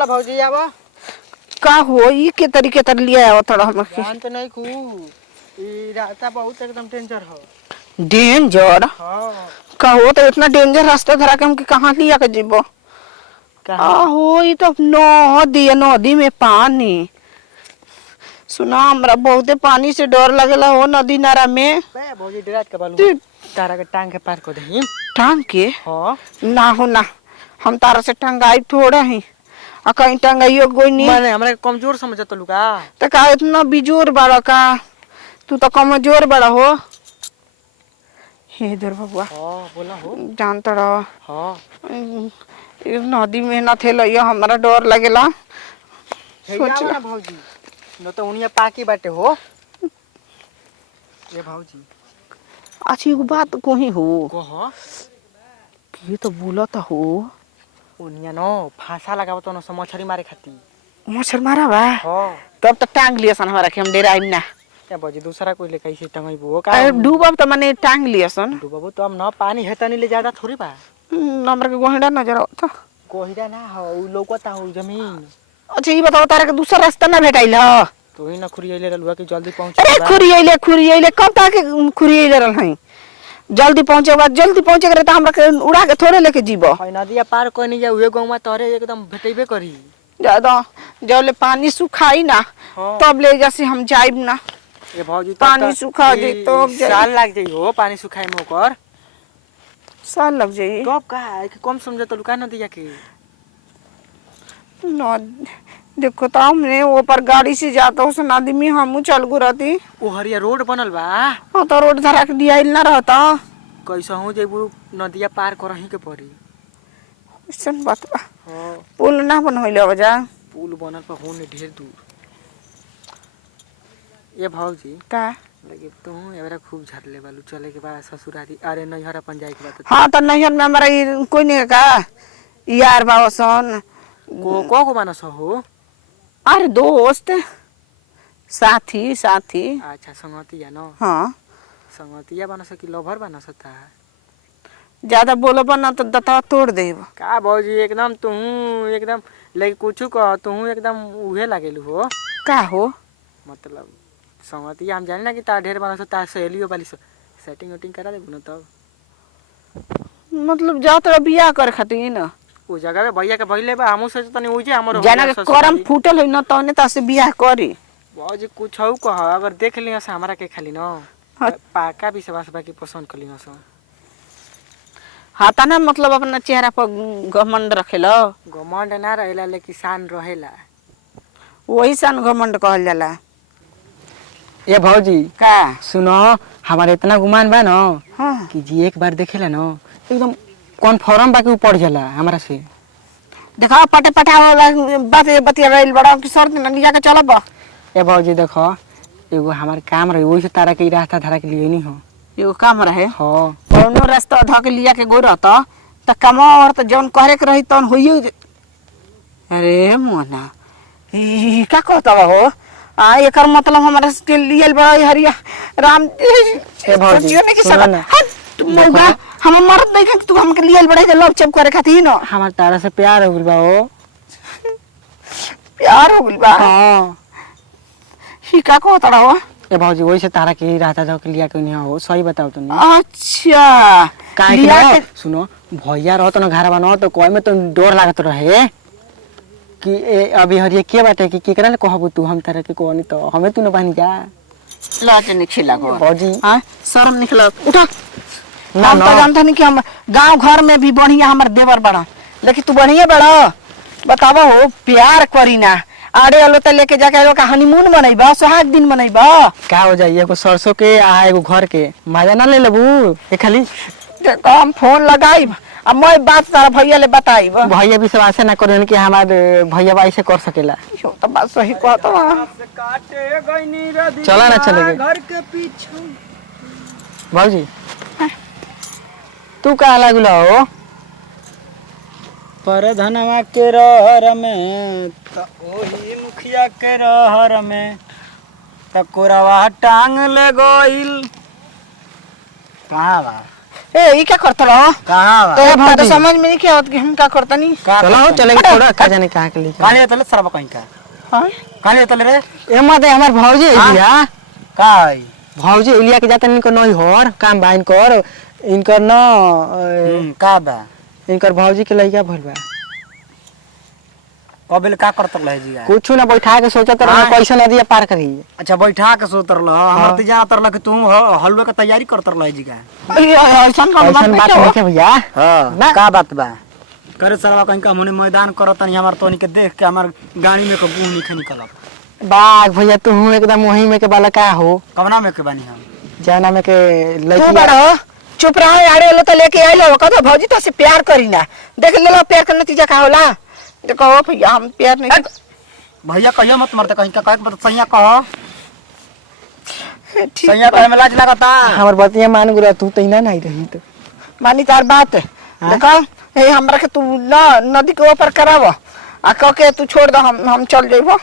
चला भौजी आवा का हो ई के तरीके तर लिया है थोड़ा हमके जान तो नहीं खू ई रास्ता बहुत एकदम डेंजर हो। डेंजर हां का हो तो इतना डेंजर रास्ता धरा के हमके कहां लिया के जीबो हो ई तो नदी में पानी सुना हमरा बहुते पानी से डर लगेला हो नदी नारा में बे भौजी डरात के बालू तारा के टांग के पार कर दही टांग के हां ना हो ना हम तारा से टंगाई थोड़ा ही आ कहीं टंगाइयो कोई नहीं माने हमरा कमजोर समझत लुका तो का इतना बिजोर बड़ा का तू तो कमजोर बड़ा हो हे इधर बबुआ हां बोला हो जानता रहो हां नदी में ना थे लइया हमरा डर लगेला सोच ना भौजी न तो उनिया पाकी बाटे हो ये भौजी अच्छी बात कोही हो कह ये तो बोलत हो उनिया नो फांसा लगावत न मछरी मारे खाती मच्छर मारा बा हां तब तक टांग लिया सन हमरा के हम डेरा आइम ना क्या भौजी दूसरा कोई ले कैसे टंगइबो का अरे डूबब त माने टांग लिया सन डूबबो तो हम न पानी है तनी ले ज्यादा थोड़ी बा हमरा के गोहिड़ा नजर आवत कोहिरा ना हो उ लौकता हो जमीन। अच्छा ये बताओ तारा के दूसरा रास्ता ना भेटाइल ह तो ही ना खुरियले रहलुआ कि जल्दी पहुंच अरे खुरियले कब तक खुरियले रहल हई जल्दी पहुंचे करे त हमरा के उड़ा के थोड़े लेके जीबो है नदिया पार कोई नहीं जा उहे गांव में तोरे एकदम भेटेबे करी ज्यादा जबले पानी सुखाई ना तब ले जैसे हम जाइब ना ये भौजी पानी सुखा जाई तो साल लाग जाई हो पानी सुखाए में ओकर साल लग जाई कब का है कि कम समझत लुका नदिया के न देखो तो हमने ऊपर गाड़ी से जाता उस नदी में हम चल गुरती ओ हरिया रोड बनल बा हां तो रोड धरा के दिया ना रहता कैसा हो जेबू नदिया पार करही के पड़ी ऐसन बात बा हां पुल ना बनवैले वजह पुल बनल पर होने ढेर दूर ये भौजी का लगे तो एबरा खूब झरले बालू चले के बाद ससुरारी अरे नैहर अपन जाए के बात हां तो नैहर में हमारा कोई नहीं का यार बावसन को मानस हो अरे दोस्त साथी अच्छा संगतिया न हां संगतिया बनस कि लवर बनस था ज्यादा बोलब ना तो दता तोड़ देब का भौजी एकदम तू एकदम लेके कुछ कह तू एकदम उहे लागेलू हो का हो मतलब संगतिया हम जाने ना कि ता ढेर बनस ता सहेलियो वाली सेटिंग वेटिंग करा देबू न तब मतलब जात बियाह कर खातिर ना ओ जगह पे भैया के भइले बा हमहु सोच तनी ओजे हमर जाना के करम फूटल है न तने ता से बियाह करी भौजी कुछ हो कह अगर देख लिया से हमरा के खाली न पाका विश्वास बाकी पसंद कर लिया से हाता ना मतलब अपना चेहरा पर घमंड रखेला घमंड ना रहेला लेकिन शान रहेला वही सन घमंड कहल जाला ए भौजी का सुनो हमारे इतना गुमान बा न हां कि जी एक बार देखेला न एकदम कन्फर्म बाकी पड़ जाला हमरा से देखा पटे वाला बात बतिया रहिल बड़ा कि सर न लिया के चलब ए भौजी देखो एगो हमार काम रहे ओही से तारा के रास्ता धरा के लिए नहीं हो एगो काम रहे हां कोनो रास्ता ध के लिया के गो रहता त कमा और त जौन करे के रही तन होइयो अरे मोना ई का कहता हो आ एकर मतलब हमरा के लिए बड़ा हरिया राम ए भौजी सुन ना मौगा हम मरद नहीं तू हमके लिए बड़ा लव चप करे खातिर न हमार तारा से प्यार हो गइल बा ओ प्यार हो गइल बा हां ही का कहता हो ए भौजी वही से तारा के रास्ता धरा के लिया के नहीं हो सही बताओ तो नहीं अच्छा काहे के सुनो भैया रहत न घर बनो तो कोई में तो डर लागत रहे कि अभी हरिया के बाटे कि केकरा ले कहबू तू हम तारा के कोनी तो हमें तू न बनी जा लाटे नहीं खिला गो भौजी हां शर्म निकला उठा ना हम तो जानता नहीं कि हम गांव घर में भी बढ़िया हमर देवर बड़ा लेकिन तू बढ़िया बड़ा बतावा हो प्यार करी ना आड़े आलो त लेके जाके आलो का हनीमून मनैबा सुहाग दिन मनैबा का हो जाई एगो सरसों के आ एगो घर के मजा ना ले लेबू ए खाली देखो हम फोन लगाइब अब मैं बात तारा भैया ले बताइब भैया विश्वास ना करेन कि हमार भैया भाई से कर सकेला यो तो बात सही कहत बा काटे गइनी रदी चला ना चलेगे घर के पीछे भौजी तू का लागला हो पर धनवा के रहर में त ओही मुखिया के रहर में त कोरवा टांग ले गइल कहां बा ए ई क्या करत रहो कहां बा तो भाभी। तो समझ में नहीं क्या होत कि हम क्या करतनी चलो चलेंगे थोड़ा का जाने कहाँ के लिए काले तले सरबा कहीं का हां काले तले रे ए मत हमार भौजी इलिया काय भौजी इलिया के जाता इनको नहीं होर काम बा इनकर न का बा इनकर भौजी के लइका भइल बा कबेल का करत रहे जी कुछ ना बैठा के सोचत रह कैसे नदिया पार करी अच्छा बैठा के सोतर ल हमर त जाना तरल कि तू हलवे के तैयारी करत रहे जी का ऐसन का ऐसन बात नहीं के भैया हां का बात बा करे सरवा कहीं का हमने मैदान करत नहीं हमर तोनी के देख के हमर गाड़ी में के बूह नहीं निकलत बाग भैया तू एकदम वही में के बाला का हो कवना में के बानी हम जाना में के तू लइकी बड़ा चुप रहो आड़े लो तो लेके आइलो कतो भौजी तो से प्यार करी ना देख ले लो प्यार का नतीजा का होला देखो भैया हम प्यार नहीं भैया कहियो मत मरते कहीं का कहे मत सैया कह ठीक सैया कहे में लाज लागता हमर बतिया मान गुरा तू तैना नहीं रही तो मानी तार बात देखो ए हमरा के तू ना नदी के ऊपर करावो आ कह के तू छोड़ दो हम चल जइबो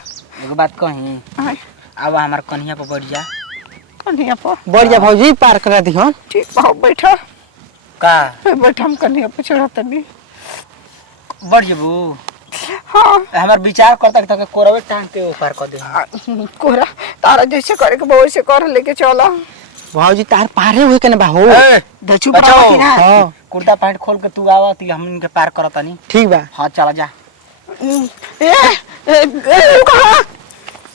एगो बात कही अब हमार कन्हिया पर बैठ जा कन्हिया पर बढ़िया भौजी पार करा दी हन ठीक बहु बैठो का बैठ हम कन्हिया पर चढ़ा तनी बढ़ जेबू हां हमार विचार करता कि कोरवे टांग के ऊपर कर दे कोरा तारा जैसे करे के बहु से कर लेके चलो भौजी तार पारे हुए के ना बा हो द चुप रहो कि ना हां कुर्ता पैंट खोल के तू आवा ती हमन के पार करत नहीं ठीक बा हां चला जा कहा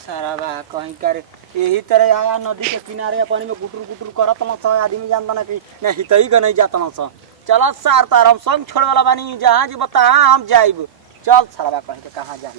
सारा बा कहीं करे यही तरह आया नदी के किनारे पानी में गुटुर गुटुर करत न स आदमी जानता ना कि नहीं हितई के नहीं जाता न स चला सार तार हम संग छोड़ वाला बानी जहां जी बता हम जाइब चल सारा बा कहीं के कहां जा